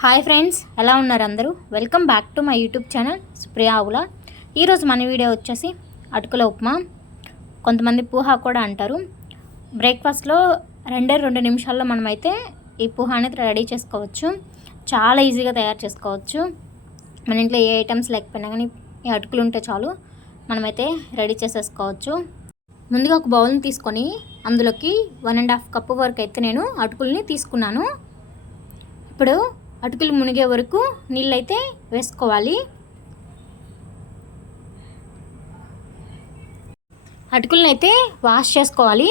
Hi friends ఎలా ఉన్నారు అందరూ? Welcome back to my YouTube channel Supriya Avula. ఈరోజు మన వీడియో వచ్చేసి అటుకుల ఉప్మా. కొంతమంది పూహా కూడా అంటారు. బ్రేక్ఫాస్ట్లో రెండే రెండు నిమిషాల్లో మనమైతే ఈ పూహా అనేది రెడీ చేసుకోవచ్చు. చాలా ఈజీగా తయారు చేసుకోవచ్చు. మన ఇంట్లో ఏ ఐటమ్స్ లేకపోయినా కానీ ఈ అటుకులు ఉంటే చాలు మనమైతే రెడీ చేసేసుకోవచ్చు. ముందుగా ఒక బౌల్ని తీసుకొని అందులోకి వన్ అండ్ హాఫ్ కప్పు వరకు అయితే నేను అటుకుల్ని తీసుకున్నాను. ఇప్పుడు అటుకులు మునిగే వరకు నీళ్ళైతే వేసుకోవాలి. అటుకులనైతే అయితే వాష్ చేసుకోవాలి.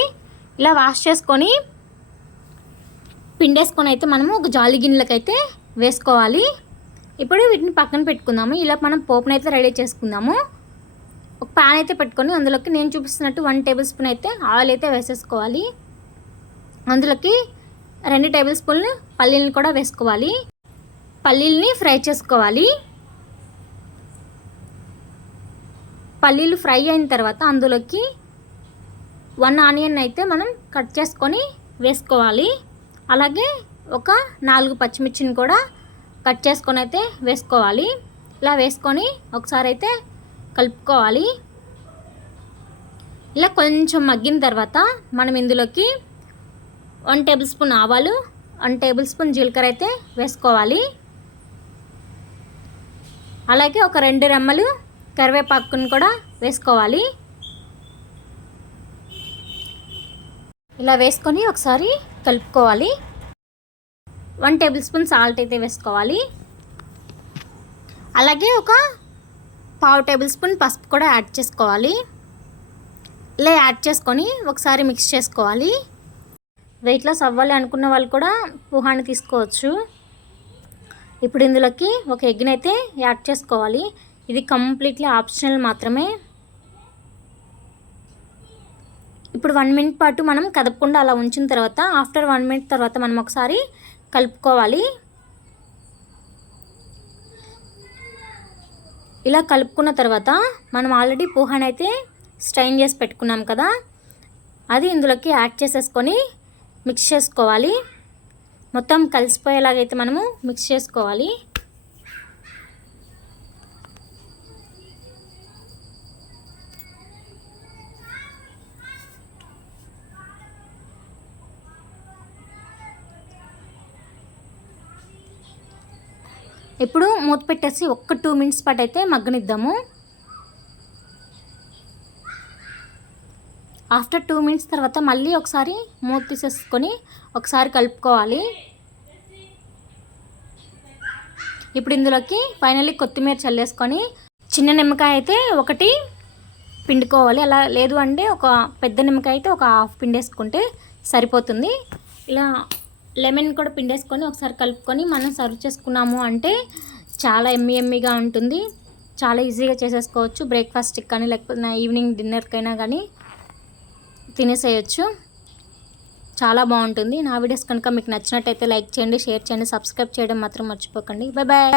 ఇలా వాష్ చేసుకొని పిండేసుకొని అయితే మనము ఒక జాలి గిన్నెలకైతే వేసుకోవాలి. ఇప్పుడు వీటిని పక్కన పెట్టుకుందాము. ఇలా మనం పోపునైతే రెడీ చేసుకుందాము. ఒక ప్యాన్ అయితే పెట్టుకొని అందులోకి నేను చూపిస్తున్నట్టు వన్ టేబుల్ స్పూన్ అయితే ఆయిల్ అయితే వేసేసుకోవాలి. అందులోకి రెండు టేబుల్ స్పూన్లు పల్లీలను కూడా వేసుకోవాలి. పల్లీలని ఫ్రై చేసుకోవాలి. పల్లీలు ఫ్రై అయిన తర్వాత అందులోకి వన్ ఆనియన్ అయితే మనం కట్ చేసుకొని వేసుకోవాలి. అలాగే ఒక నాలుగు పచ్చిమిర్చిని కూడా కట్ చేసుకొని అయితే వేసుకోవాలి. ఇలా వేసుకొని ఒకసారి అయితే కలుపుకోవాలి. ఇలా కొంచెం మగ్గిన తర్వాత మనం ఇందులోకి వన్ టేబుల్ స్పూన్ ఆవాలు వన్ టేబుల్ స్పూన్ జీలకర్ర అయితే వేసుకోవాలి. అలాగే ఒక రెండు రెమ్మలు కరివేపాకును కూడా వేసుకోవాలి. ఇలా వేసుకొని ఒకసారి కలుపుకోవాలి. వన్ టేబుల్ స్పూన్ సాల్ట్ అయితే వేసుకోవాలి. అలాగే ఒక పావు టేబుల్ స్పూన్ పసుపు కూడా యాడ్ చేసుకోవాలి. ఇలా యాడ్ చేసుకొని ఒకసారి మిక్స్ చేసుకోవాలి. వెయిట్ లాస్ అవ్వాలి అనుకున్న వాళ్ళు కూడా పుహాన్ని తీసుకోవచ్చు. ఇప్పుడు ఇందులోకి ఒక ఎగ్ని అయితే యాడ్ చేసుకోవాలి. ఇది కంప్లీట్లీ ఆప్షనల్ మాత్రమే. ఇప్పుడు వన్ మినిట్ పాటు మనం కదపకుండా అలా ఉంచిన తర్వాత ఆఫ్టర్ వన్ మినిట్ తర్వాత మనం ఒకసారి కలుపుకోవాలి. ఇలా కలుపుకున్న తర్వాత మనం ఆల్రెడీ పోహాని అయితే స్ట్రైన్ చేసి పెట్టుకున్నాం కదా. అది ఇందులోకి యాడ్ చేసేసుకొని మిక్స్ చేసుకోవాలి. మొత్తం కలిసిపోయేలాగైతే మనము మిక్స్ చేసుకోవాలి. ఇప్పుడు మూత పెట్టేసి ఒక్క టూ మినిట్స్ పాటు అయితే మగ్గనిద్దాము. ఆఫ్టర్ టూ మినిట్స్ తర్వాత మళ్ళీ ఒకసారి మూత తీసేసుకొని ఒకసారి కలుపుకోవాలి. ఇప్పుడు ఇందులోకి ఫైనల్లీ కొత్తిమీర చల్లేసుకొని చిన్న నిమ్మకాయ అయితే ఒకటి పిండుకోవాలి. అలా లేదు అంటే ఒక పెద్ద నిమ్మకాయ అయితే ఒక హాఫ్ పిండేసుకుంటే సరిపోతుంది. ఇలా లెమన్ కూడా పిండేసుకొని ఒకసారి కలుపుకొని మనం సర్వ్ చేసుకున్నాము అంటే చాలా ఎమ్మి ఎమ్మిగా ఉంటుంది. చాలా ఈజీగా చేసేసుకోవచ్చు. బ్రేక్ఫాస్ట్కి కానీ లేకపోతే ఈవినింగ్ డిన్నర్కైనా కానీ. తినేసేయచ్చు. చాలా బాగుంటుంది. నా వీడియోస్ కనుక మీకు నచ్చినట్టయితే లైక్ చేయండి షేర్ చేయండి సబ్స్క్రైబ్ చేయడం మాత్రం మర్చిపోకండి. Bye bye